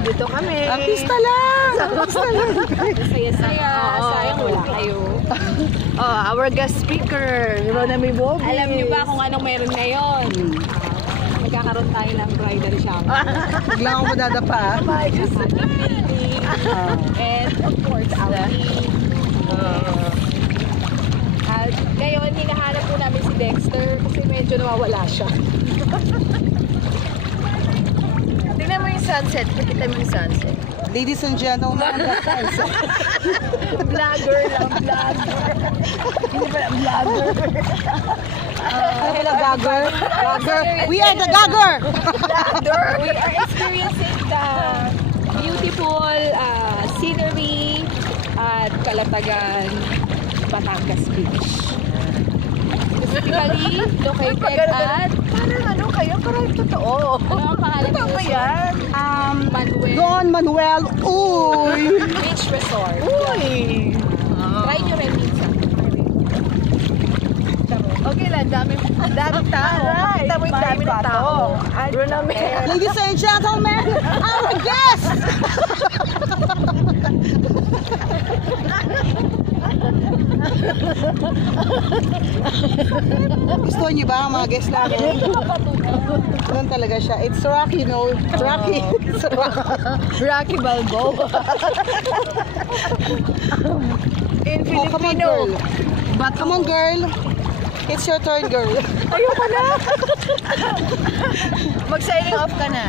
nandito kami. Artista lang! Saya-saya. Sayang wala kayo. Our guest speaker, Ronami Bobby. Alam niyo ba kung anong meron ngayon? Magkakaroon tayo ng bridal shower. Bigla akong madadapa. And of course, outing. At ngayon, hinahanap po namin si Dexter kasi medyo nawawala siya. Tingnan mo yung sunset. Pakita mo yung sunset. Ladies and gentlemen, Vlogger lang, vlogger. Hindi ba vlogger? ano pala, gagger? Gagger? We are the gagger! We are experiencing the beautiful scenery at Calatagan, Batangas Beach. Specifically located at Parang ano kayo? Parang totoo. ano ang pangalan Totoo ba yan? Manuel Don Manuel, uy! Beach Resort. Uy! Try nyo rin minsan. Okay lang, daming tao. Kita mo yung dami ng tao. Ronami. Ladies and gentlemen, our guest! Gusto niyo ba ang mga guest namin? Ganun talaga siya. It's Rocky, no? It's Rocky. It's Rocky. Rocky Balboa. In Oh, come on, Filipino. girl. Come on, girl. It's your turn, girl. Ayoko na. Mag-signing off ka na.